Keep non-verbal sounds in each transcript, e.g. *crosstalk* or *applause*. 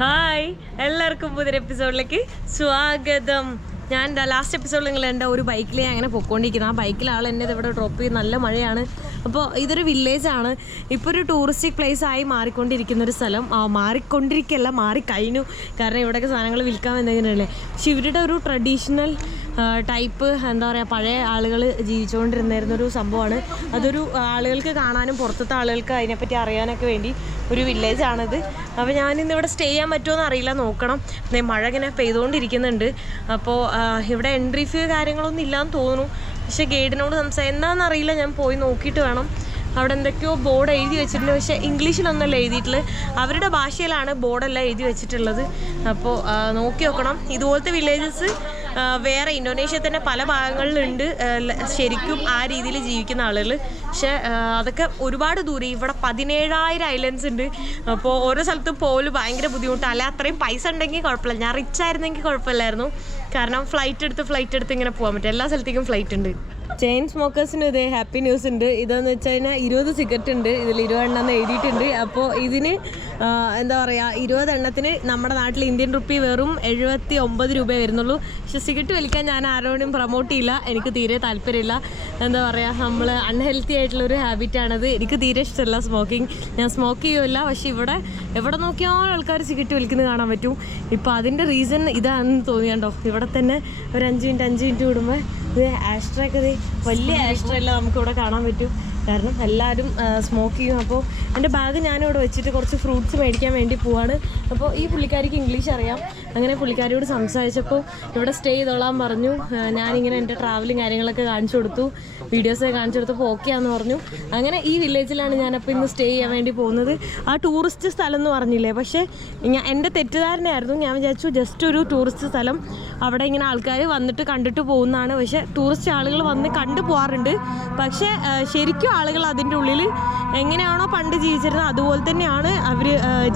Hi എല്ലാവർക്കും പുതിയൊരു എപ്പിസോഡിലേക്ക് സ്വാഗതം. ഞാൻ എന്താ ലാസ്റ്റ് എപ്പിസോഡിൽ നിങ്ങൾ എന്റെ ഒരു ബൈക്കിൽ ഞാൻ അങ്ങനെ പൊക്കോണ്ടിരിക്കുന്നത് ആ ബൈക്കിൽ ആൾ എന്നെ ഇവിടെ ഡ്രോപ്പ് ചെയ്ത് നല്ല മഴയാണ്. അപ്പോൾ ഇതൊരു വില്ലേജ് ആണ്. ഇപ്പോൾ ഒരു ടൂറിസ്റ്റിക് പ്ലേസ് ആയി മാറിക്കൊണ്ടിരിക്കുന്ന ഒരു സ്ഥലം. മാറിക്കൊണ്ടിരിക്കല്ല മാറിക്കഴിഞ്ഞു. കാരണം ഇവിടെയൊക്കെ സാധനങ്ങൾ വിൽക്കാൻ എന്തെങ്കിലുമല്ലേ പക്ഷെ ഇവരുടെ ഒരു ട്രഡീഷണൽ ടൈപ്പ് എന്താ പറയുക പഴയ ആളുകൾ ജീവിച്ചുകൊണ്ടിരുന്നിരുന്ന ഒരു സംഭവമാണ്. അതൊരു ആളുകൾക്ക് കാണാനും പുറത്തത്തെ ആളുകൾക്ക് അതിനെപ്പറ്റി അറിയാനൊക്കെ വേണ്ടി ഒരു വില്ലേജ് ആണിത്. അപ്പോൾ ഞാനിന്ന് ഇവിടെ സ്റ്റേ ചെയ്യാൻ പറ്റുമോ അറിയില്ല നോക്കണം. മഴ ഇങ്ങനെ പെയ്തുകൊണ്ടിരിക്കുന്നുണ്ട്. അപ്പോൾ ഇവിടെ എൻട്രി ഫീ കാര്യങ്ങളൊന്നും ഇല്ലാന്ന് തോന്നുന്നു. പക്ഷേ ഗൈഡിനോട് സംസാരം എന്താണെന്നറിയില്ല ഞാൻ പോയി നോക്കിയിട്ട് വേണം. അവിടെ എന്തൊക്കെയോ ബോർഡ് എഴുതി വെച്ചിട്ടുണ്ട്. പക്ഷേ ഇംഗ്ലീഷിലൊന്നല്ല എഴുതിയിട്ടുള്ളത്. അവരുടെ ഭാഷയിലാണ് ബോർഡെല്ലാം എഴുതി വെച്ചിട്ടുള്ളത്. അപ്പോൾ നോക്കി നോക്കണം. ഇതുപോലത്തെ വില്ലേജസ് വേറെ ഇന്തോനേഷ്യ തന്നെ പല ഭാഗങ്ങളിലുണ്ട്. ശരിക്കും ആ രീതിയിൽ ജീവിക്കുന്ന ആളുകൾ പക്ഷെ അതൊക്കെ ഒരുപാട് ദൂരം. ഇവിടെ പതിനേഴായിരം ഐലൻഡ്സ് ഉണ്ട്. അപ്പോൾ ഓരോ സ്ഥലത്തും പോലും ഭയങ്കര ബുദ്ധിമുട്ടാണ് അല്ലെ അത്രയും പൈസ ഉണ്ടെങ്കിൽ കുഴപ്പമില്ല. ഞാൻ റിച്ച് ആയിരുന്നെങ്കിൽ കുഴപ്പമില്ലായിരുന്നു. കാരണം ഫ്ലൈറ്റ് എടുത്ത് ഫ്ലൈറ്റ് എടുത്ത് ഇങ്ങനെ പോകാൻ പറ്റും. എല്ലാ സ്ഥലത്തേക്കും ഫ്ലൈറ്റ് ഉണ്ട്. ചെയിൻ സ്മോക്കേഴ്സിന് ഇതേ ഹാപ്പി ന്യൂസ് ഉണ്ട്. ഇതെന്ന് വെച്ച് കഴിഞ്ഞാൽ ഇരുപത് സിഗരറ്റ് ഉണ്ട്. ഇതിൽ ഇരുപതെണ്ണം എന്ന് എഴുതിയിട്ടുണ്ട്. അപ്പോൾ ഇതിന് എന്താ പറയുക ഇരുപത് എണ്ണത്തിന് നമ്മുടെ നാട്ടിൽ ഇന്ത്യൻ റുപ്പി വെറും എഴുപത്തി ഒമ്പത് രൂപയെ വരുന്നുള്ളൂ. പക്ഷെ സിഗരറ്റ് വലിക്കാൻ ഞാൻ ആരോടും പ്രൊമോട്ട് ചെയ്യില്ല. എനിക്ക് തീരെ താല്പര്യമില്ല. എന്താ പറയുക നമ്മൾ അൺഹെൽത്തി ആയിട്ടുള്ളൊരു ഹാബിറ്റാണത് എനിക്ക് തീരെ ഇഷ്ടമല്ല സ്മോക്കിംഗ് ഞാൻ സ്മോക്ക് ചെയ്യുമല്ല പക്ഷേ ഇവിടെ എവിടെ നോക്കിയാലും ആൾക്കാർ സിഗരറ്റ് വലിക്കുന്നത് കാണാൻ പറ്റും. ഇപ്പോൾ അതിന്റെ റീസൺ ഇതാണെന്ന് തോന്നിയാണ്ടോ? ഇവിടെ തന്നെ ഒരു അഞ്ച് മിനിറ്റ് അഞ്ച് മിനിറ്റ് വിടുമ്പോൾ ഇത് ആസ്ട്രയൊക്കെ വലിയ ആസ്ട്ര എല്ലാം നമുക്ക് ഇവിടെ കാണാൻ പറ്റും. കാരണം എല്ലാവരും സ്മോക്ക് ചെയ്യും. അപ്പോൾ എന്റെ ബാഗ് ഞാനിവിടെ വെച്ചിട്ട് കുറച്ച് ഫ്രൂട്ട്സ് മേടിക്കാൻ വേണ്ടി പോവാണ്. അപ്പോൾ ഈ പുള്ളിക്കാരിക്ക് ഇംഗ്ലീഷ് അറിയാം. അങ്ങനെ പുള്ളിക്കാരിയോട് സംസാരിച്ചപ്പോൾ ഇവിടെ സ്റ്റേ ചെയ്തോളാൻ പറഞ്ഞു. ഞാനിങ്ങനെ എന്റെ ട്രാവലും കാര്യങ്ങളൊക്കെ കാണിച്ചു കൊടുത്തു. വീഡിയോസൊക്കെ കാണിച്ചു കൊടുത്തപ്പോൾ ഓക്കെ ആണെന്ന് പറഞ്ഞു. അങ്ങനെ ഈ വില്ലേജിലാണ് ഞാനപ്പോൾ ഇന്ന് സ്റ്റേ ചെയ്യാൻ വേണ്ടി പോകുന്നത്. ആ ടൂറിസ്റ്റ് സ്ഥലം എന്ന് പറഞ്ഞില്ലേ? പക്ഷേ ഞാൻ എന്റെ തെറ്റിദ്ധാരണയായിരുന്നു. ഞാൻ വിചാരിച്ചു ജസ്റ്റ് ഒരു ടൂറിസ്റ്റ് സ്ഥലം അവിടെ ഇങ്ങനെ ആൾക്കാർ വന്നിട്ട് കണ്ടിട്ട് പോകുന്നതാണ്. പക്ഷേ ടൂറിസ്റ്റ് ആളുകൾ വന്ന് കണ്ടു പോകാറുണ്ട് പക്ഷേ ശരിക്കും ആളുകൾ അതിന്റെ ഉള്ളിൽ എങ്ങനെയാണോ പണ്ട് ജീവിച്ചിരുന്നത് അതുപോലെ തന്നെയാണ് അവർ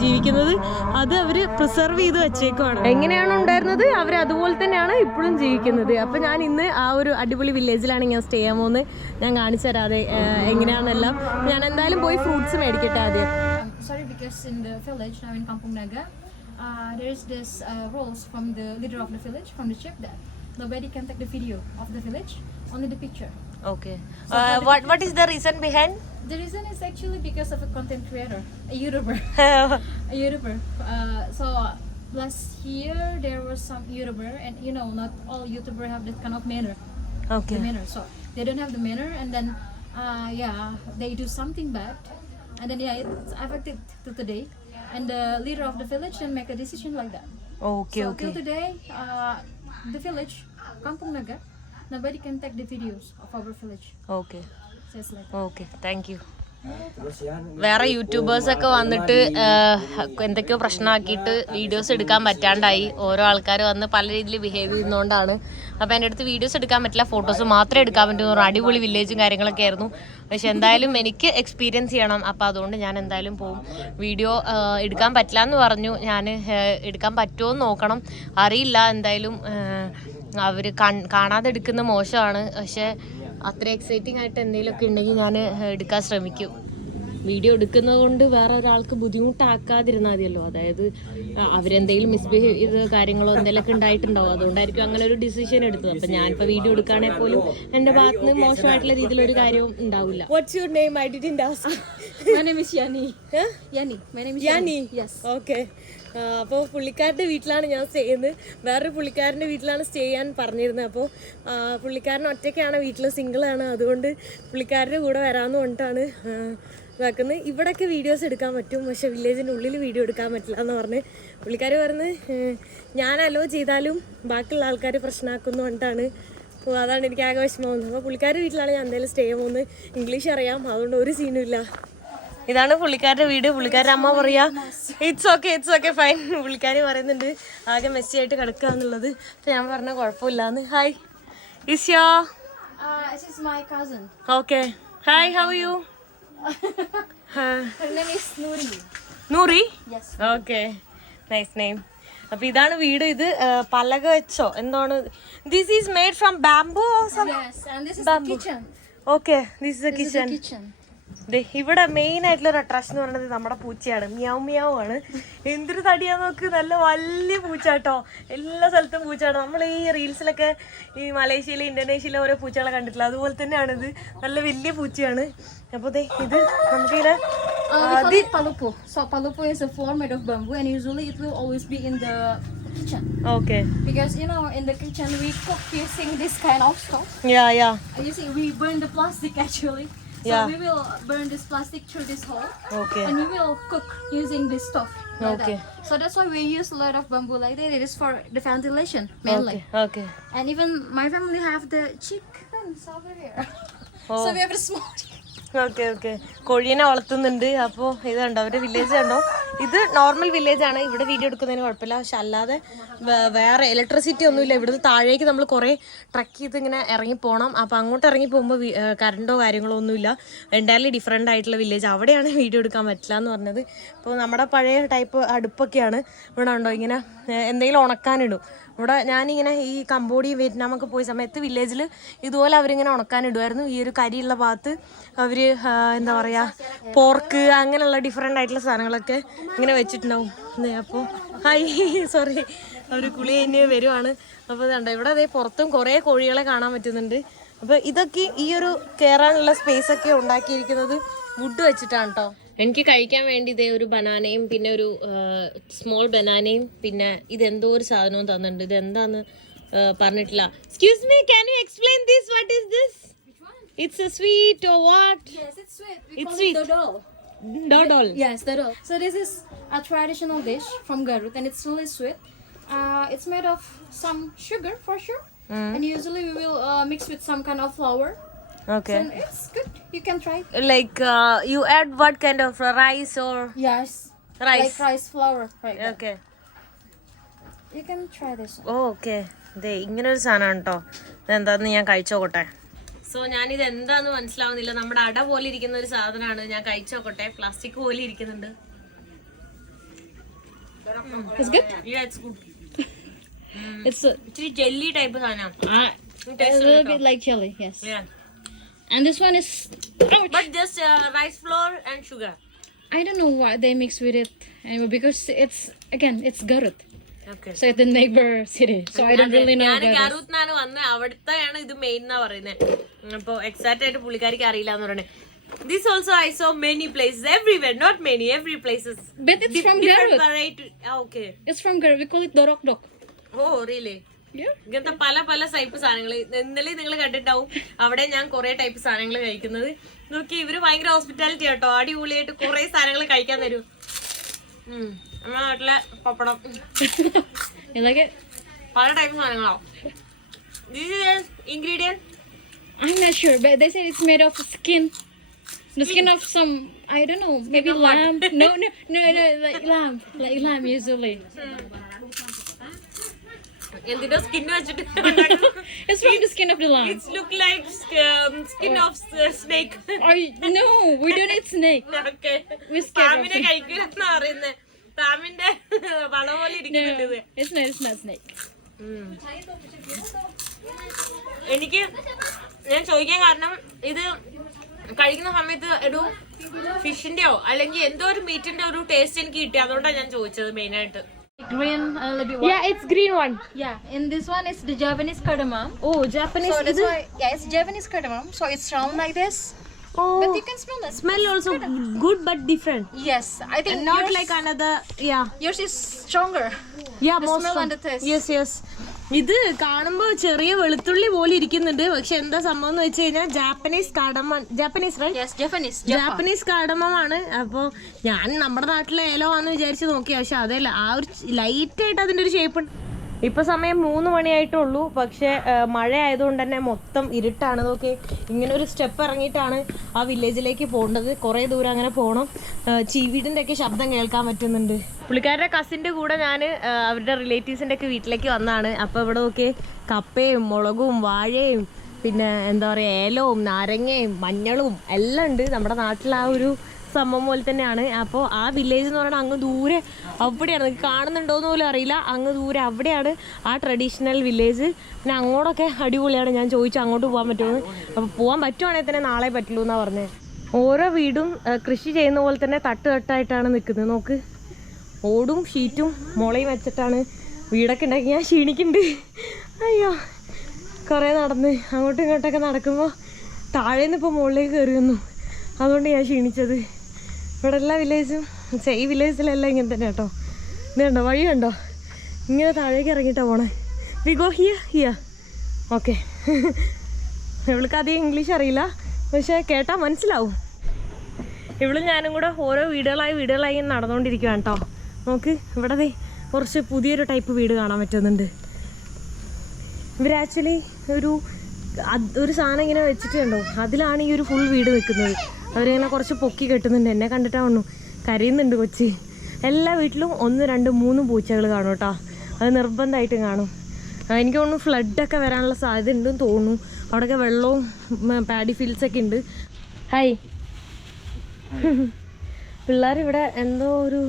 ജീവിക്കുന്നത്. അത് അവർ പ്രിസർവ് ചെയ്ത് വെച്ചേക്കുവാണ്. എങ്ങനെയാണോ ഉണ്ടായിരുന്നത് അവർ അതുപോലെ തന്നെയാണ് ഇപ്പോഴും ജീവിക്കുന്നത് അപ്പോൾ ഞാൻ ഇന്ന് ആ ഒരു അടിപൊളി വില്ലേജിലാണ് ഞാൻ സ്റ്റേ ചെയ്യാൻ പോകുന്നത് ഞാൻ കാണിച്ചു തരാതെ എങ്ങനെയാണെന്നെല്ലാം ഞാൻ എന്തായാലും പോയി ഫ്രൂട്ട്സ് മേടിക്കട്ടെ ആദ്യം Um, sorry, because in the village now in Kampung Naga, uh, there is this uh, rules from the leader of the village, from the chief, that nobody can take the video of the village, only the picture. Okay. Okay what what is the reason behind The reason is actually because of a content creator, a YouTuber, a YouTuber. Uh, so plus here there was some youtuber and you know not all youtuber have that kind of manner. Okay. the manner so they don't have the manner and then uh, yeah they do something bad and then yeah it's affected to today. And the leader of the village can make a decision like that. Okay so okay. till today uh, the village kampung naga nobody can take the videos of our village. Okay. Just like that. okay thank you. വേറെ YouTubers ഒക്കെ വന്നിട്ട് എന്തൊക്കെയോ പ്രശ്നമാക്കിയിട്ട് videos എടുക്കാൻ പറ്റാണ്ടായി. ഓരോ ആൾക്കാർ വന്ന് പല രീതിയിൽ ബിഹേവ് ചെയ്യുന്നതുകൊണ്ടാണ് അപ്പോൾ എന്റെ അടുത്ത് വീഡിയോസ് എടുക്കാൻ പറ്റില്ല ഫോട്ടോസ് മാത്രമേ എടുക്കാൻ പറ്റൂ അടിപൊളി വില്ലേജും കാര്യങ്ങളൊക്കെ ആയിരുന്നു. പക്ഷെ എന്തായാലും എനിക്ക് എക്സ്പീരിയൻസ് ചെയ്യണം. അപ്പോൾ അതുകൊണ്ട് ഞാൻ എന്തായാലും പോവും. വീഡിയോ എടുക്കാൻ പറ്റില്ല എന്ന് പറഞ്ഞു. ഞാൻ എടുക്കാൻ പറ്റുമോ എന്ന് നോക്കണം. അറിയില്ല എന്തായാലും അവർ കാണാതെ എടുക്കുന്ന മോശമാണ്. പക്ഷേ അത്ര എക്സൈറ്റിംഗ് ആയിട്ട് എന്തെങ്കിലുമൊക്കെ ഉണ്ടെങ്കിൽ ഞാൻ എടുക്കാൻ ശ്രമിക്കും. വീഡിയോ എടുക്കുന്നത് കൊണ്ട് വേറെ ഒരാൾക്ക് ബുദ്ധിമുട്ടാക്കാതിരുന്നാൽ മതിയല്ലോ. അതായത് അവരെന്തെങ്കിലും മിസ്ബിഹേവ് ചെയ്ത കാര്യങ്ങളോ എന്തെങ്കിലുമൊക്കെ ഉണ്ടായിട്ടുണ്ടാവും. അതുകൊണ്ടായിരിക്കും അങ്ങനെ ഒരു ഡിസിഷൻ എടുത്തത്. അപ്പം ഞാനിപ്പോൾ വീഡിയോ എടുക്കുകയാണെങ്കിൽ പോലും എന്റെ ഭാഗത്ത് നിന്ന് മോശമായിട്ടുള്ള രീതിയിലൊരു കാര്യവും ഉണ്ടാവില്ല. What's your name I didn't ask My name is Yani. Yani. My name is Yani? Yes. Okay അപ്പോൾ പുള്ളിക്കാരുടെ വീട്ടിലാണ് ഞാൻ സ്റ്റേ ചെയ്യുന്നത്. വേറൊരു പുള്ളിക്കാരന്റെ വീട്ടിലാണ് സ്റ്റേ ചെയ്യാൻ പറഞ്ഞിരുന്നത്. അപ്പോൾ പുള്ളിക്കാരൻ ഒറ്റയ്ക്കാണ് വീട്ടിൽ സിംഗിളാണ് അതുകൊണ്ട് പുള്ളിക്കാരുടെ കൂടെ വരാമെന്ന് കൊണ്ടാണ് ഇതാക്കുന്നത്. ഇവിടെയൊക്കെ വീഡിയോസ് എടുക്കാൻ പറ്റും. പക്ഷേ വില്ലേജിന്റെ ഉള്ളിൽ വീഡിയോ എടുക്കാൻ പറ്റില്ല എന്ന് പറഞ്ഞ് പുള്ളിക്കാർ പറഞ്ഞ് ഞാൻ അലോ ചെയ്താലും ബാക്കിയുള്ള ആൾക്കാർ പ്രശ്നമാക്കുന്നു പറഞ്ഞിട്ടാണ്. അപ്പോൾ അതാണ് എനിക്ക് ആകെ വിഷമം തോന്നുന്നത്. അപ്പോൾ പുള്ളിക്കാരുടെ വീട്ടിലാണ് ഞാൻ എന്തായാലും സ്റ്റേ പോകുന്നത്. ഇംഗ്ലീഷ് അറിയാം. അതുകൊണ്ട് ഒരു സീനും ഇല്ല. ഇതാണ് പുള്ളിക്കാരുടെ വീട്. പുള്ളിക്കാരുടെ അമ്മ പറയാ it's okay it's okay fine പുള്ളിക്കാരി പറയുന്നുണ്ട് ആകെ മെസ്സി ആയിട്ട് കിടക്കുക എന്നുള്ളത്. അപ്പൊ ഞാൻ പറഞ്ഞ കുഴപ്പമില്ലാന്ന്. ഹായ് ഇസ്യോ Uh. Okay hi how you. Nuri. Okay nice name അപ്പൊ ഇതാണ് വീട്. ഇത് പലക വെച്ചോ? എന്താണ്? This is made from bamboo. Okay this is a kitchen ഇവിടെ മെയിൻ ആയിട്ടുള്ള ഒരു അട്രാക്ഷൻ എന്ന് പറയുന്നത് നമ്മുടെ പൂച്ചയാണ് മിയാവ് മിയാവ് ആണ് എന്തൊരു തടിയാ നോക്ക് നല്ല വലിയ പൂച്ചാട്ടോ എല്ലാ സ്ഥലത്തും പൂച്ചയാണ് നമ്മൾ ഈ റീൽസിലൊക്കെ ഈ മലേഷ്യയിലെ ഇന്തോനേഷ്യയിലെ ഓരോ പൂച്ചകളെ കണ്ടിട്ടില്ല അതുപോലെ തന്നെയാണ് ഇത് നല്ല വലിയ പൂച്ചയാണ് അപ്പോൾ ദേ ഇത് നമുക്കിങ്ങനെ Uh, we call it palupo. So palupo is a floor made of bamboo, and usually it will always be in the kitchen okay because you know in the kitchen we cook using this kind of stuff. Yeah yeah You see, we burn the plastic actually. Yeah. So we will burn this plastic through this hole. Okay. And we will cook using this stove. Like okay. That. So that's why we use a lot of bamboo like that. It is for the ventilation mainly. Okay. okay. And even my family have the chicken over here. *laughs* Oh. so we have a small okay okay കോഴീനെ വളർത്തുന്നുണ്ട്. അപ്പോൾ ഇത് കണ്ടോ അവരുടെ village കണ്ടോ? ഇത് normal village ആണ്. ഇവിടെ വീഡിയോ എടുക്കുന്നതിന് കുഴപ്പമില്ല. പക്ഷെ അല്ലാതെ വേറെ ഇലക്ട്രിസിറ്റി ഒന്നുമില്ല. ഇവിടുന്ന് താഴേക്ക് നമ്മൾ കുറേ ട്രക്ക് ചെയ്ത് ഇങ്ങനെ ഇറങ്ങി പോകണം അപ്പോൾ അങ്ങോട്ട് ഇറങ്ങി പോകുമ്പോൾ കറണ്ടോ കാര്യങ്ങളോ ഒന്നുമില്ല. എന്റയർലി ഡിഫറെന്റ് ആയിട്ടുള്ള വില്ലേജ് അവിടെയാണ് വീഡിയോ എടുക്കാൻ പറ്റില്ല എന്ന് പറഞ്ഞത്. ഇപ്പോൾ നമ്മുടെ പഴയ ടൈപ്പ് അടുപ്പൊക്കെയാണ്. ഇവിടെ ഉണ്ടോ ഇങ്ങനെ എന്തെങ്കിലും ഉണക്കാനിടും. ഇവിടെ ഞാനിങ്ങനെ ഈ കംബോഡിയ വിയറ്റ്നാം ഒക്കെ പോയ സമയത്ത് വില്ലേജിൽ ഇതുപോലെ അവരിങ്ങനെ ഉണക്കാനിടുമായിരുന്നു ഈ ഒരു കരിയുള്ള ഭാഗത്ത് അവർ എന്താ പറയുക പോർക്ക് അങ്ങനെയുള്ള ഡിഫറെന്റ് ആയിട്ടുള്ള സാധനങ്ങളൊക്കെ ഇങ്ങനെ വെച്ചിട്ടുണ്ടാവും. അപ്പോൾ ഹായ് സോറി അവർ കുളി കഴിഞ്ഞ് വരുവാണ്. അപ്പോൾ കണ്ടോ ഇവിടെ അതേ പുറത്തും കുറേ കോഴികളെ കാണാൻ പറ്റുന്നുണ്ട്. അപ്പോൾ ഇതൊക്കെ ഈ ഒരു കയറാനുള്ള സ്പേസ് ഒക്കെ ഉണ്ടാക്കിയിരിക്കുന്നത് വുഡ് വെച്ചിട്ടാണ് കേട്ടോ എനിക്ക് കഴിക്കാൻ വേണ്ടി ഇതേ ഒരു ബനാനയും പിന്നെ ഒരു സ്മോൾ ബനാനയും പിന്നെ ഇതെന്തോ ഒരു സാധനവും തന്നിട്ടുണ്ട്. ഇത് എന്താന്ന് പറഞ്ഞിട്ടില്ല. Excuse me can you explain this what is this it's a sweet or what yes it's sweet it's sweet dough dough dough dough yes dough so this is a traditional dish from Garut and it's really sweet it's made of some sugar for sure and usually we will mix with some kind of flour okay So it's good. You can try. Like like you add what kind of rice or Yes. Rice. Like rice flour. Right. Okay You can try this. one. Okay ദേ ഇങ്ങനെ ഒരു സാധനമാണ് കേട്ടോ ഇതെന്താന്ന് ഞാൻ കഴിച്ചോക്കട്ടെ so ഞാനിത് എന്താന്ന് മനസ്സിലാവുന്നില്ല നമ്മുടെ അട പോലെ ഇരിക്കുന്ന ഒരു സാധനമാണ് ഞാൻ കഴിച്ചോക്കട്ടെ പ്ലാസ്റ്റിക് പോലെ ഇരിക്കുന്നുണ്ട് It's good. Yeah, it's good. *laughs* It's a, ഇച്ചിരി ജെല്ലി ടൈപ്പ് സാധനമാണ് uh, a little bit like jelly. Yes. And this one is. Ouch. But just rice flour and sugar I don't know why they mix with it anyway because it's again it's Garut. Okay So it's the neighbor city. So I don't really know. ഞാൻ Garut. ഗാറൂത്താണ് വന്നത് അവിടുത്തെയാണ് ഇത് main എന്നാ പറയുന്നത് അപ്പൊ exact ആയിട്ട് പുള്ളിക്കാരിക്ക് അറിയില്ല എന്ന് പറയണേ this also I saw many places everywhere not many every places But it's from different Garut. Variety okay It's from Garut. We call it Dorok Dok. Oh really Yeah. ഇങ്ങനത്തെ പല പല ടൈപ്പ് സാധനങ്ങൾ ഇന്നലെ നിങ്ങൾ കണ്ടിട്ടുണ്ടാവും. അവിടെ ഞാൻ കുറെ ടൈപ്പ് സാധനങ്ങൾ കഴിക്കുന്നത്. നോക്കി ഇവർ ഭയങ്കര ഹോസ്പിറ്റാലിറ്റി കേട്ടോ അടിപൊളിയായിട്ട് കുറെ സാധനങ്ങൾ കഴിക്കാൻ തരും. നമ്മുടെ നാട്ടിലെ പപ്പടം. it? പല type സാധനങ്ങളോ. Ingredient I'm not sure, but they say it's made of skin. The skin of some, I don't know, maybe lamb. No, no, no, no, like lamb, like lamb usually. എന്തിന്റെ skin വെച്ചിട്ട് *laughs* It's from the skin of the lamb. It's look like skin of snake I no, we don't eat snake. *laughs* Okay We're scared of it. കഴിക്കില്ലെന്നാ പറയുന്നത് താമിന്റെ *laughs* വള പോലെ ഇരിക്കുന്നുണ്ട് ഇത് No, it's not. It's not snake. ഉം. എനിക്ക് ഞാൻ ചോദിക്കാൻ കാരണം ഇത് കഴിക്കുന്ന സമയത്ത് ഒരു ഫിഷിന്റെയോ അല്ലെങ്കിൽ എന്തോ ഒരു മീറ്റിന്റെ ഒരു ടേസ്റ്റ് എനിക്ക് കിട്ടി അതുകൊണ്ടാണ് ഞാൻ ചോദിച്ചത് മെയിൻ ആയിട്ട് green a little bit white. yeah it's green one. Yeah and this one is the japanese cardamom. Oh japanese so that's why yeah it's japanese cardamom. So it's round like this. Oh but you can smell the smell also cardamom. good but different. Yes i think and not yours, like another yeah. Yours is stronger. Yeah the more smell strong. and the taste. Yes yes. ഇത് കാണുമ്പോൾ ചെറിയ വെളുത്തുള്ളി പോലെ ഇരിക്കുന്നുണ്ട്. പക്ഷെ എന്താ സംഭവം എന്ന് വെച്ച് കഴിഞ്ഞാൽ ജാപ്പനീസ് കാടമ ജാപ്പനീസ് ജാപ്പനീസ്. ജാപ്പനീസ് കാടമമാണ് അപ്പോൾ ഞാൻ നമ്മുടെ നാട്ടിലെ ഏലോ ആണെന്ന് വിചാരിച്ച് നോക്കി. പക്ഷെ അതല്ല ആ ഒരു ലൈറ്റ് ആയിട്ട് അതിന്റെ ഒരു ഷേപ്പ് ഉണ്ട്. ഇപ്പൊ സമയം മൂന്ന് മണിയായിട്ടുള്ളൂ. പക്ഷെ മഴ ആയതുകൊണ്ട് തന്നെ മൊത്തം ഇരുട്ടാണ്. നോക്കി ഇങ്ങനെ ഒരു സ്റ്റെപ്പ് ഇറങ്ങിയിട്ടാണ് ആ വില്ലേജിലേക്ക് പോകേണ്ടത്. കുറേ ദൂരം അങ്ങനെ പോകണം ചീവീടിന്റെ ഒക്കെ ശബ്ദം കേൾക്കാൻ പറ്റുന്നുണ്ട്. പുള്ളിക്കാരുടെ കസിന്റെ കൂടെ ഞാൻ അവരുടെ റിലേറ്റീവ്സിന്റെ ഒക്കെ വീട്ടിലേക്ക് വന്നാണ്. അപ്പോൾ ഇവിടെ നോക്കി കപ്പയും മുളകും വാഴയും പിന്നെ എന്താ പറയുക ഏലവും നാരങ്ങയും മഞ്ഞളും എല്ലാം ഉണ്ട്. നമ്മുടെ നാട്ടിൽ ആ ഒരു സംഭവം പോലെ തന്നെയാണ്. അപ്പോൾ ആ വില്ലേജ് എന്ന് പറയുന്നത് അങ്ങ് ദൂരെ അവിടെയാണ്. നിങ്ങൾക്ക് കാണുന്നുണ്ടോയെന്ന് പോലും അറിയില്ല. അങ്ങ് ദൂരെ അവിടെയാണ് ആ ട്രഡീഷണൽ വില്ലേജ് പിന്നെ അങ്ങോട്ടൊക്കെ അടിപൊളിയാണ്. ഞാൻ ചോദിച്ചു അങ്ങോട്ട് പോകാൻ പറ്റുമെന്ന് അപ്പോൾ പോകാൻ പറ്റുവാണെങ്കിൽ തന്നെ നാളെ പറ്റുള്ളൂ എന്നാണ് പറഞ്ഞത് ഓരോ വീടും കൃഷി ചെയ്യുന്ന പോലെ തന്നെ തട്ട് തട്ടായിട്ടാണ് നിൽക്കുന്നത്. നോക്ക്. ഓടും ഷീറ്റും മുളയും വെച്ചിട്ടാണ് വീടൊക്കെ ഉണ്ടാക്കി. ഞാൻ ക്ഷീണിക്കുന്നുണ്ട്. അയ്യോ. കുറേ നടന്ന് അങ്ങോട്ടും ഇങ്ങോട്ടൊക്കെ നടക്കുമ്പോൾ താഴെ നിന്ന് ഇപ്പോൾ മുകളിലേക്ക് കയറി വന്നു. അതുകൊണ്ട് ഞാൻ ക്ഷീണിച്ചത്. ഇവിടെ എല്ലാ വില്ലേജും ഈ വില്ലേജിലെല്ലാം ഇങ്ങനെ തന്നെ കേട്ടോ. ഇതുണ്ടോ വഴി കണ്ടോ? ഇങ്ങനെ താഴേക്ക് ഇറങ്ങിയിട്ടാണ് പോണേ. വി ഗോ ഹിയ ഹിയ ഓക്കെ ഇവൾക്ക് അധികം ഇംഗ്ലീഷ് അറിയില്ല. പക്ഷേ കേട്ടാൽ മനസ്സിലാവും. ഇവളും ഞാനും കൂടെ ഓരോ വീടുകളായി വീടുകളായി ഇങ്ങനെ നടന്നുകൊണ്ടിരിക്കുകയാണ് കേട്ടോ. നമുക്ക് ഇവിടെ ദേ കുറച്ച് പുതിയൊരു ടൈപ്പ് വീട് കാണാൻ പറ്റുന്നുണ്ട്. ഇവർ ആക്ച്വലി ഒരു ഒരു സാധനം ഇങ്ങനെ വെച്ചിട്ടുണ്ടോ അതിലാണ് ഈ ഒരു ഫുൾ വീട് നിൽക്കുന്നത്. അവരിങ്ങനെ കുറച്ച് പൊക്കി കെട്ടുന്നുണ്ട്. എന്നെ കണ്ടിട്ടാ വന്നു കരയുന്നുണ്ട് കൊച്ചി. എല്ലാ വീട്ടിലും ഒന്ന് രണ്ട് മൂന്ന് പൂച്ചകൾ കാണും കേട്ടോ. അത് നിർബന്ധമായിട്ടും കാണും. എനിക്ക് തോന്നുന്നു ഫ്ലഡൊക്കെ വരാനുള്ള സാധ്യത ഉണ്ടെന്ന് തോന്നുന്നു. അവിടെയൊക്കെ വെള്ളവും പാഡി ഫീൽഡ്സ് ഒക്കെ ഉണ്ട്. ഹായ് പിള്ളേർ ഇവിടെ എന്തോ ഒരു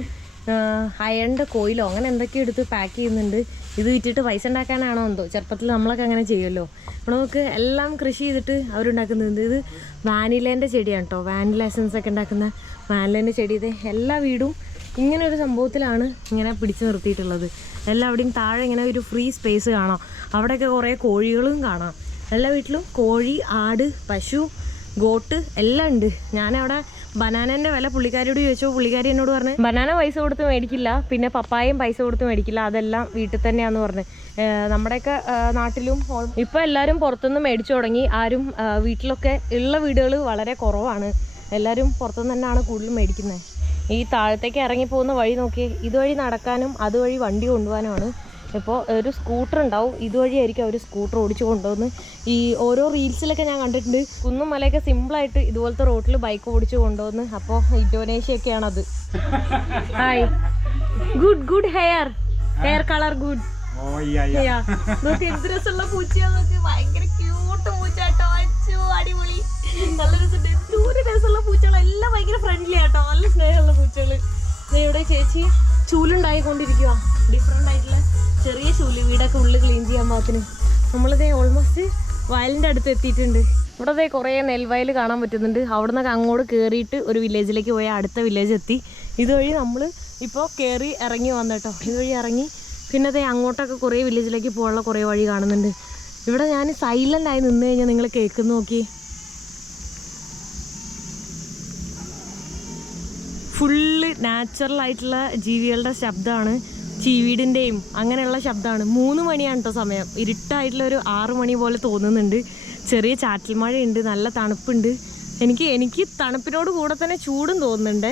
അയണിന്റെ കോയിലോ അങ്ങനെ എന്തൊക്കെയോ എടുത്ത് പാക്ക് ചെയ്യുന്നുണ്ട്. ഇത് വിറ്റിട്ട് പൈസ ഉണ്ടാക്കാനാണോ എന്തോ? ചെറുപ്പത്തിൽ നമ്മളൊക്കെ അങ്ങനെ ചെയ്യുമല്ലോ. അപ്പോൾ നമുക്ക് എല്ലാം കൃഷി ചെയ്തിട്ട് അവരുണ്ടാക്കുന്നത് ഇത് വാനിലേന്റെ ചെടിയാണ് കേട്ടോ വാനില എസൻസ് ഒക്കെ ഉണ്ടാക്കുന്ന വാനിലേന്റെ ചെടി. ഇത് എല്ലാ വീടും ഇങ്ങനെ ഒരു സംഭവത്തിലാണ് ഇങ്ങനെ പിടിച്ചു നിർത്തിയിട്ടുള്ളത്. എല്ലാവിടെയും താഴെ ഇങ്ങനെ ഒരു ഫ്രീ സ്പേസ് കാണാം. അവിടെയൊക്കെ കുറേ കോഴികളും കാണാം. എല്ലാ വീട്ടിലും കോഴി ആട് പശു ഗോട്ട് എല്ലാം ഉണ്ട്. ഞാനവിടെ ബനാനന്റെ വില പുള്ളിക്കാരിയോട് ചോദിച്ചോ പുള്ളിക്കാരി എന്നോട് പറഞ്ഞു ബനാന പൈസ കൊടുത്ത് മേടിക്കില്ല പിന്നെ പപ്പായയും പൈസ കൊടുത്ത് മേടിക്കില്ല അതെല്ലാം വീട്ടിൽ തന്നെയാന്ന് പറഞ്ഞു. നമ്മുടെയൊക്കെ നാട്ടിലും ഇപ്പൊ എല്ലാവരും പുറത്തുനിന്ന് മേടിച്ചു തുടങ്ങി. ആരും വീട്ടിലൊക്കെ ഉള്ള വീടുകൾ വളരെ കുറവാണ്. എല്ലാരും പുറത്തുനിന്ന് തന്നെയാണ് കൂടുതലും മേടിക്കുന്നത്. ഈ താഴത്തേക്ക് ഇറങ്ങി പോകുന്ന വഴി നോക്കി ഇതുവഴി നടക്കാനും അതുവഴി വണ്ടി കൊണ്ടുപോകാനുമാണ് ഇപ്പോൾ ഒരു സ്കൂട്ടർ ഉണ്ടാവും. ഇതുവഴിയായിരിക്കും അവർ സ്കൂട്ടർ ഓടിച്ചു കൊണ്ടുവന്ന് ഈ ഓരോ റീൽസിലൊക്കെ ഞാൻ കണ്ടിട്ടുണ്ട്. കുന്നും മലയൊക്കെ സിമ്പിളായിട്ട് ഇതുപോലത്തെ റോട്ടിൽ ബൈക്ക് ഓടിച്ചു കൊണ്ടുവന്ന്. അപ്പോൾ ഇന്തോനേഷ്യയൊക്കെയാണത്. Hi good good hair hair colour good. നോക്കി എന്ത് രസമുള്ള പൂച്ചയാ നോക്കി. ഭയങ്കര ക്യൂട്ട് പൂച്ചാട്ടോ അച്ചു അടിപൊളി. നല്ല രസമുണ്ട്. എന്തോരം രസമുള്ള പൂച്ചകൾ എല്ലാം ഭയങ്കര ഫ്രണ്ട്ലി ആട്ടോ. നല്ല സ്നേഹമുള്ള പൂച്ചകൾ. ഇവിടെ ചേച്ചി ചൂലുണ്ടായിക്കൊണ്ടിരിക്കുക ഡിഫറെന്റ് ആയിട്ടുള്ള ചെറിയ ചൂൽ വീടൊക്കെ ഉള്ളിൽ ക്ലീൻ ചെയ്യാൻ പാകത്തിന് നമ്മളിതേ ഓൾമോസ്റ്റ് വയലിന്റെ അടുത്ത് എത്തിയിട്ടുണ്ട്. ഇവിടെ ദേ കുറേ നെൽവയൽ കാണാൻ പറ്റുന്നുണ്ട്. അവിടെ നിന്നൊക്കെ അങ്ങോട്ട് കയറിയിട്ട് ഒരു വില്ലേജിലേക്ക് പോയ അടുത്ത വില്ലേജ് എത്തി. ഇതുവഴി നമ്മൾ ഇപ്പോൾ കയറി ഇറങ്ങി വന്നേട്ടോ. ഇതുവഴി ഇറങ്ങി പിന്നെ അതേ അങ്ങോട്ടൊക്കെ കുറേ വില്ലേജിലേക്ക് പോകാനുള്ള കുറേ വഴി കാണുന്നുണ്ട്. ഇവിടെ ഞാൻ സൈലന്റ് ആയി നിന്ന് കഴിഞ്ഞാൽ നിങ്ങൾ കേൾക്കുന്ന നോക്കി. ഫുള്ള് നാച്ചുറൽ ആയിട്ടുള്ള ജീവികളുടെ ശബ്ദമാണ് ചീവീടിന്റെയും അങ്ങനെയുള്ള ശബ്ദമാണ്. മൂന്ന് മണിയാണ് കേട്ടോ സമയം. ഇരുട്ടായിട്ടുള്ള ഒരു ആറ് മണി പോലെ തോന്നുന്നുണ്ട്. ചെറിയ ചാറ്റൽ മഴയുണ്ട് നല്ല തണുപ്പുണ്ട്. എനിക്ക് എനിക്ക് തണുപ്പിനോട് കൂടെ തന്നെ ചൂടും തോന്നുന്നുണ്ട്.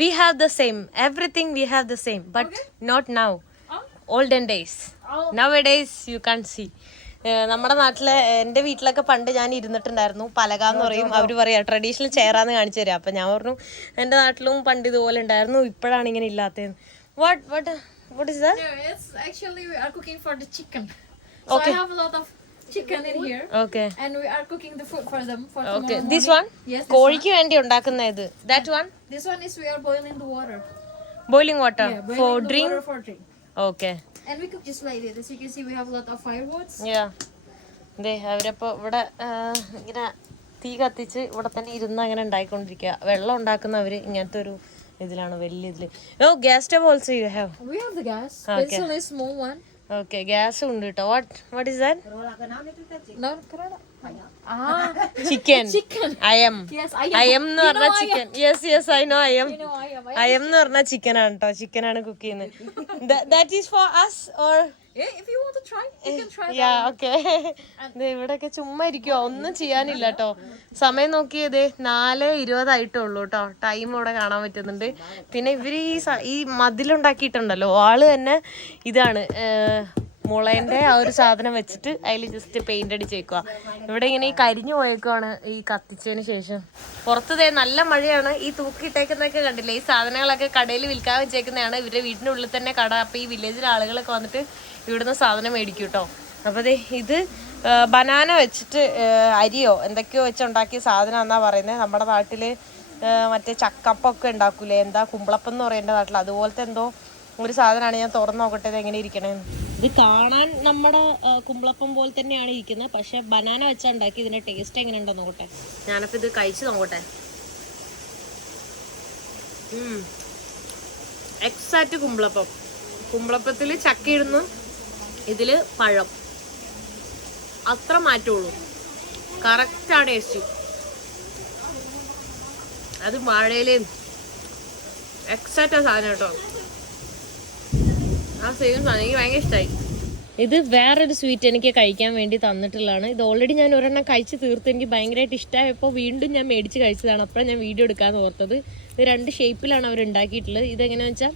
We have the same everything we have the same but not now olden days nowadays you can see നമ്മുടെ നാട്ടിലെ എന്റെ വീട്ടിലൊക്കെ പണ്ട് ഞാൻ ഇരുന്നിട്ടുണ്ടായിരുന്നു. പലക എന്ന് പറയും അവർ പറയാം ട്രഡീഷണൽ ചെയറാന്ന് കാണിച്ചു തരാം. അപ്പം ഞാൻ പറഞ്ഞു എന്റെ നാട്ടിലും പണ്ട് ഇതുപോലെ ഉണ്ടായിരുന്നു. ഇപ്പോഴാണ് ഇങ്ങനെ ഇല്ലാത്തത് what what what is that? Yeah, it's actually we are cooking for the chicken. So okay. I have a lot of chicken in here, Okay. and we are cooking the food for them for okay. tomorrow Okay. This one? Yes, കോഴിക്ക് വേണ്ടി ഉണ്ടാക്കുന്ന ഇത് That one. This one is we are boiling the water. Boiling water Yeah, boiling for the drink. water for drink. Okay. And we cook just like this. As you can see, we have a lot of firewoods. Yeah. ദേ അവരപ്പോ ഇവിടെ ഇങ്ങനെ തീ കത്തിച്ച് ഇവിടെ തന്നെ ഇരുന്ന് അങ്ങനെ ഉണ്ടായിക്കൊണ്ടിരിക്കുക വെള്ളം ഉണ്ടാക്കുന്നവർ ഇങ്ങനത്തെ ഒരു ഇതിലാണ് വലിയ ഇതിൽ ഓ gas stove also you have We have the gas. Okay. On a small small one. Okay ഗ്യാസും ഉണ്ട് കേട്ടോ what what is that No. Ah, chicken chicken. I am Yes, I I am എന്ന് പറഞ്ഞ chicken yes yes I know I am You know I am. I I am എന്ന് പറഞ്ഞ chicken ആണ് കേട്ടോ chicken ആണ് കുക്ക് ചെയ്യുന്നത് that is for us or Yeah, if you want to try, you can try. Yeah ദേ ഇവിടെയൊക്കെ ചുമ്മാ ഇരിക്കുവോ. ഒന്നും ചെയ്യാനില്ല കേട്ടോ സമയം നോക്കിയതേ നാല് ഇരുപതായിട്ടുള്ളൂ കേട്ടോ ടൈം ഇവിടെ കാണാൻ പറ്റുന്നുണ്ട്. പിന്നെ ഇവർ ഈ ഈ മതിലുണ്ടാക്കിയിട്ടുണ്ടല്ലോ. ആൾ തന്നെ ഇതാണ്. ഏർ, മുളേന്റെ ആ ഒരു സാധനം വെച്ചിട്ട് അതിൽ ജസ്റ്റ് പെയിന്റ് അടിച്ചേക്കുക ഇവിടെ ഇങ്ങനെ ഈ കരിഞ്ഞു പോയേക്കുവാണ് ഈ കത്തിച്ചതിന് ശേഷം. പുറത്ത് ദേ നല്ല മഴയാണ്. ഈ തൂക്കിയിട്ടേക്കുന്നതൊക്കെ കണ്ടില്ലേ? ഈ സാധനങ്ങളൊക്കെ കടയിൽ വിൽക്കാൻ വെച്ചേക്കുന്നതാണ്. ഇവരുടെ വീടിന്റെ ഉള്ളിൽ തന്നെ കട. അപ്പൊ ഈ വില്ലേജിലെ ആളുകളൊക്കെ വന്നിട്ട് ഇവിടുന്ന് സാധനം മേടിക്കും കേട്ടോ അപ്പോൾ ഇത് ബനാന വെച്ചിട്ട് അരിയോ എന്തൊക്കെയോ വെച്ച് ഉണ്ടാക്കിയ സാധനം എന്നാ പറയുന്നത് നമ്മുടെ നാട്ടിൽ മറ്റേ ചക്കപ്പൊക്കെ ഉണ്ടാക്കൂലേ? എന്താ കുമ്പളപ്പം എന്ന് പറയുന്ന നാട്ടിൽ അതുപോലത്തെ എന്തോ ഒരു സാധനമാണ്. ഞാൻ തുറന്നു നോക്കട്ടെ ഇത് എങ്ങനെ ഇരിക്കണേന്ന്. ഇത് കാണാൻ നമ്മുടെ കുമ്പളപ്പം പോലെ തന്നെയാണ് ഇരിക്കുന്നത്. പക്ഷെ ബനാന വെച്ചാൽ ഉണ്ടാക്കി ഇതിന്റെ ടേസ്റ്റ് എങ്ങനെ എങ്ങനെയുണ്ടോ നോക്കട്ടെ. ഞാനപ്പോൾ ഇത് കഴിച്ചു നോക്കട്ടെ. എക്സാക്റ്റ് കുമ്പളപ്പം. കുമ്പളപ്പത്തിൽ ചക്കയിടുന്നു. ഇതിൽ പഴം. അത്ര മാറ്റുള്ളൂ. കറക്റ്റാണ് ടേസ്റ്റ് അത് വാഴയിലേയും എക്സാക്റ്റ് സാധനം കേട്ടോ. ഇത് വേറൊരു സ്വീറ്റ് എനിക്ക് കഴിക്കാൻ വേണ്ടി തന്നിട്ടുള്ളതാണ്. ഇത് ഓൾറെഡി ഞാൻ ഒരെണ്ണം കഴിച്ച് തീർത്ത്. എനിക്ക് ഭയങ്കരമായിട്ട് ഇഷ്ടമായപ്പോൾ വീണ്ടും ഞാൻ മേടിച്ച് കഴിച്ചതാണ്. അപ്പോഴാണ് ഞാൻ വീഡിയോ എടുക്കാമെന്ന് ഓർത്തത്. ഇത് രണ്ട് ഷേപ്പിലാണ് അവർ ഉണ്ടാക്കിയിട്ടുള്ളത്. ഇതെങ്ങനെയാണെന്ന് വെച്ചാൽ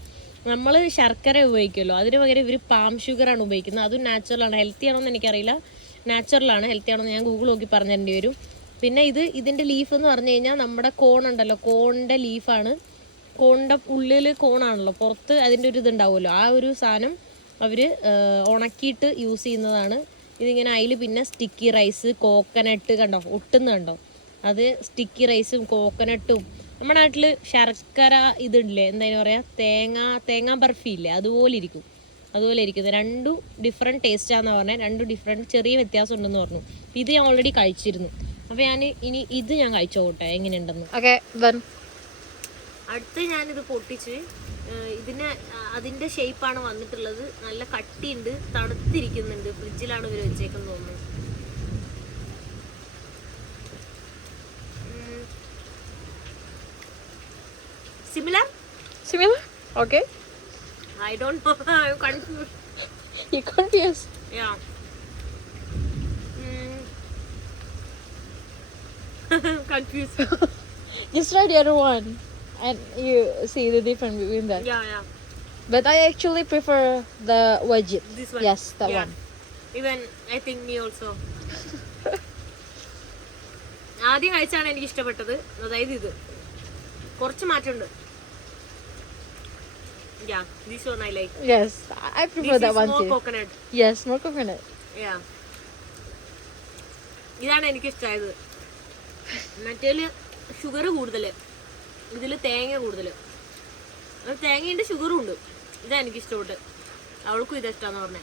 നമ്മൾ ശർക്കര ഉപയോഗിക്കുമല്ലോ. അതിന് പകരം ഇവർ പാം ഷുഗറാണ് ഉപയോഗിക്കുന്നത്. അതും നാച്ചുറലാണ് ഹെൽത്തി ആണോ എന്ന് എനിക്കറിയില്ല. നാച്ചുറലാണ് ഹെൽത്തി ആണോ എന്ന് ഞാൻ ഗൂഗിൾ നോക്കി പറഞ്ഞു തരേണ്ടി വരും. പിന്നെ ഇത് ഇതിന്റെ ലീഫ് എന്ന് പറഞ്ഞു കഴിഞ്ഞാൽ നമ്മുടെ കോൺ ഉണ്ടല്ലോ. കോണിന്റെ ലീഫാണ് കോണിന്റെ ഉള്ളിൽ കോണാണല്ലോ. പുറത്ത് അതിന്റെ ഒരു ഇതുണ്ടാവുമല്ലോ. ആ ഒരു സാധനം അവർ ഉണക്കിയിട്ട് യൂസ് ചെയ്യുന്നതാണ്. ഇതിങ്ങനെ അതിൽ പിന്നെ സ്റ്റിക്കി റൈസ് കോക്കനട്ട് കണ്ടോ? ഒട്ടുന്ന കണ്ടോ? അത് സ്റ്റിക്കി റൈസും കോക്കനട്ടും നമ്മുടെ നാട്ടിൽ ശർക്കര ഇതുണ്ടല്ലേ? എന്താ പറയുക തേങ്ങ തേങ്ങ ബർഫി ഇല്ലേ? അതുപോലെ ഇരിക്കും. അതുപോലെ ഇരിക്കുന്നത് രണ്ടും ഡിഫറെന്റ് ടേസ്റ്റാന്ന് പറഞ്ഞാൽ രണ്ടും ഡിഫറെന്റ് ചെറിയ വ്യത്യാസം ഉണ്ടെന്ന് പറഞ്ഞു. ഇത് ഞാൻ ഓൾറെഡി കഴിച്ചിരുന്നു. അപ്പോൾ ഞാൻ ഇനി ഇത് ഞാൻ കഴിച്ചോട്ടെ? എങ്ങനെയുണ്ടെന്ന്. ഓക്കെ. അടുത്ത് ഞാനിത് പൊട്ടിച്ച് ഇതിന് അതിന്റെ ഷേപ്പാണ് വന്നിട്ടുള്ളത്. നല്ല കട്ടിയുണ്ട് തണുത്തിരിക്കുന്നുണ്ട്. ഫ്രിഡ്ജിലാണ് ഇവർ വെച്ചേക്കെന്ന് തോന്നുന്നു. Similar Similar? Okay. I don't know I confuse You confused? Yeah confuse *laughs* *laughs* Just try the other one, and you see the difference between that. Yeah, yeah. But I actually prefer the wajit. This one? Yes, that Yeah. one. Even I think me also. ആദ്യം കഴിച്ചാണ് എനിക്ക് ഇഷ്ടപ്പെട്ടത് അതായത് ഇത് കുറച്ച് മാറ്റമുണ്ട് this. This one I like Yes, I prefer that one too. Yes, more coconut. Yeah. ഇതാണ് എനിക്ക് ഇഷ്ടമായത് മറ്റേൽ ഷുഗർ കൂടുതൽ ഇതിൽ തേങ്ങ കൂടുതൽ. തേങ്ങയുണ്ട് ഷുഗറും ഉണ്ട് ഇതാ എനിക്ക് ഇഷ്ടപ്പെട്ട് അവൾക്കും ഇത് ഇഷ്ടമാന്ന് പറഞ്ഞേ.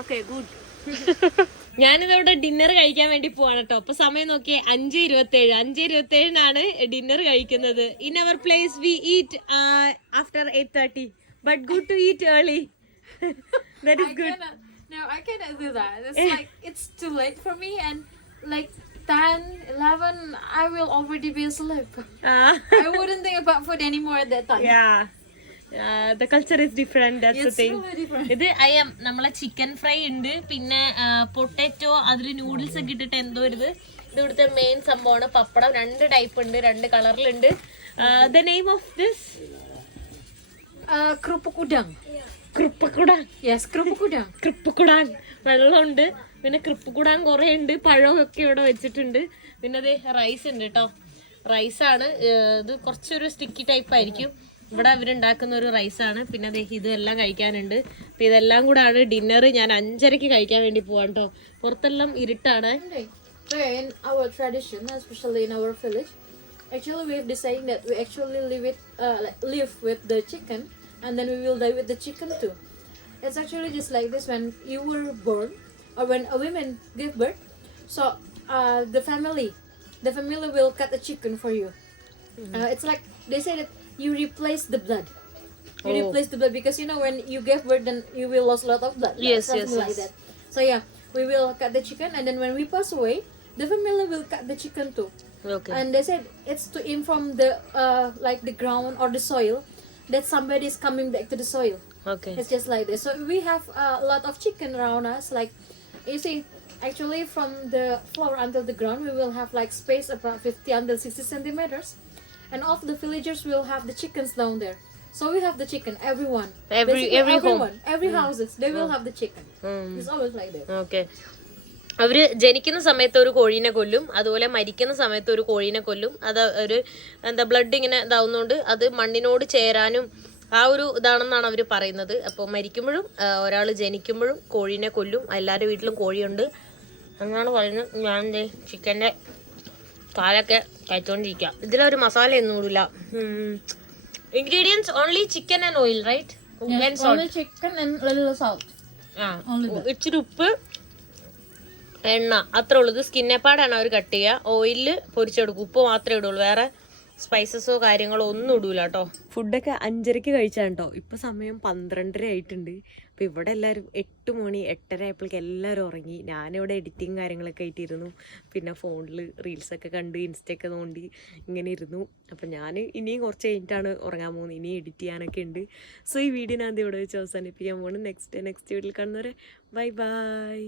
Okay good. *laughs* ഞാനിതവിടെ ഡിന്നർ കഴിക്കാൻ വേണ്ടി പോവാണ് കേട്ടോ. അപ്പൊ സമയം നോക്കിയേ അഞ്ച് ഇരുപത്തി ഏഴ് അഞ്ച് ഇരുപത്തി ഏഴിനാണ് ഡിന്നർ കഴിക്കുന്നത്. In our place we eat after eight thirty but good to eat early that is good no, I cannot do that. It's like it's too late for me, and like 10, 11, I will already be asleep. I wouldn't think about food anymore at that time. yeah uh, the culture is different that's the It's thing really different. ഇത് I M നമ്മളെ chicken fry ഉണ്ട് പിന്നെ potato അതിൽ noodles ഒക്കെ ഇട്ടിട്ട് എന്തോ ഇത് ഇത് ഇവിടുത്തെ മെയിൻ സംഭവമാണ് പപ്പടം രണ്ട് ടൈപ്പ് ഉണ്ട് രണ്ട് കളറിലുണ്ട് the name of this Uh. കൃപ്പക്കുടാൻ Yes, kerupuk udang. കൃപ്പക്കുടാൻ വെള്ളമുണ്ട് പിന്നെ ക്രിപ്പ് കൂടാൻ കുറെ ഉണ്ട് പഴമൊക്കെ ഇവിടെ വെച്ചിട്ടുണ്ട്. പിന്നെ അതേ റൈസ് ഉണ്ട് കേട്ടോ റൈസ് ആണ് ഇത് കുറച്ചൊരു സ്റ്റിക്കി ടൈപ്പ് ആയിരിക്കും. ഇവിടെ അവരുണ്ടാക്കുന്ന ഒരു റൈസ് ആണ്. പിന്നെ അതേ ഇതെല്ലാം കഴിക്കാനുണ്ട്. അപ്പൊ ഇതെല്ലാം കൂടാണ് ഡിന്നർ ഞാൻ അഞ്ചരക്ക് കഴിക്കാൻ വേണ്ടി പോവാൻ കേട്ടോ പുറത്തെല്ലാം ഇരുട്ടാണ്. Actually, we have decided that we actually live with, uh, live with the chicken and then we will die with the chicken too. It's actually just like this when you were born, or when a woman give birth, so uh, the family, the family will cut a chicken for you. Mm-hmm. Uh, it's like they say that you replace the blood. You oh. replace the blood because you know when you give birth, then you will lose a lot of blood. Yes, like, yes, yes. Like that. So yeah, we will cut the chicken, and then when we pass away, the family will cut the chicken too. Okay. And they said it's to inform the uh, like the ground or the soil that somebody is coming back to the soil. Okay. It's just like this. So we have a lot of chicken around us, like you see, actually from the floor until the ground, we will have like space about 50 until 60 centimeters, and all the villagers will have the chickens down there. So we have the chicken, everyone. Every- Basically every everyone home. every mm. houses, they will oh. have the chicken. mm. It's always like that. okay അവർ ജനിക്കുന്ന സമയത്ത് ഒരു കോഴീനെ കൊല്ലും അതുപോലെ മരിക്കുന്ന സമയത്ത് ഒരു കോഴീനെ കൊല്ലും അത് ഒരു എന്താ ബ്ലഡ് ഇങ്ങനെ ഇതാവുന്നതുകൊണ്ട് അത് മണ്ണിനോട് ചേരാനും ആ ഒരു ഇതാണെന്നാണ് അവർ പറയുന്നത്. അപ്പോൾ മരിക്കുമ്പോഴും ഒരാൾ ജനിക്കുമ്പോഴും കോഴീനെ കൊല്ലും. എല്ലാവരുടെ വീട്ടിലും കോഴിയുണ്ട്. എന്നാണ് പറയുന്നത് ഞാൻ ചിക്കന്റെ കാലൊക്കെ കഴിച്ചുകൊണ്ടിരിക്കുക ഇതിലൊരു മസാലയൊന്നും ഇടില്ല ingredients only chicken and oil right ഇച്ചിരി ഉപ്പ് എണ്ണ അത്രേ ഉള്ളൂ. ഇത് സ്കിന്നെപ്പാടാണ് അവർ കട്ട് ചെയ്യുക. ഓയിലിൽ പൊരിച്ചെടുക്കും. ഉപ്പ് മാത്രമേ ഇടുള്ളൂ. വേറെ സ്പൈസസോ കാര്യങ്ങളോ ഒന്നും ഇടൂല കേട്ടോ. ഫുഡൊക്കെ അഞ്ചരക്ക് കഴിച്ചാണ് കേട്ടോ. ഇപ്പൊ സമയം പന്ത്രണ്ടര ആയിട്ടുണ്ട്. അപ്പൊ ഇവിടെ എല്ലാവരും എട്ട് മണി എട്ടര ആയപ്പോഴേക്ക് എല്ലാവരും ഉറങ്ങി. ഞാനിവിടെ എഡിറ്റിങ് കാര്യങ്ങളൊക്കെ ആയിട്ടിരുന്നു. പിന്നെ ഫോണിൽ റീൽസൊക്കെ കണ്ട് ഇൻസ്റ്റയൊക്കെ നോണ്ടി ഇങ്ങനെ ഇരുന്നു. അപ്പോൾ ഞാൻ ഇനിയും കുറച്ച് കഴിഞ്ഞിട്ടാണ് ഉറങ്ങാൻ പോകുന്നത്. ഇനിയും എഡിറ്റ് ചെയ്യാനൊക്കെ ഉണ്ട്. സോ ഈ വീഡിയോ ഞാൻ ഇവിടെ വെച്ച് അവസാനിപ്പിക്കാൻ പോകുന്നു നെക്സ്റ്റ് നെക്സ്റ്റ് വീട്ടിൽ കാണുന്നവരെ ബൈ ബൈ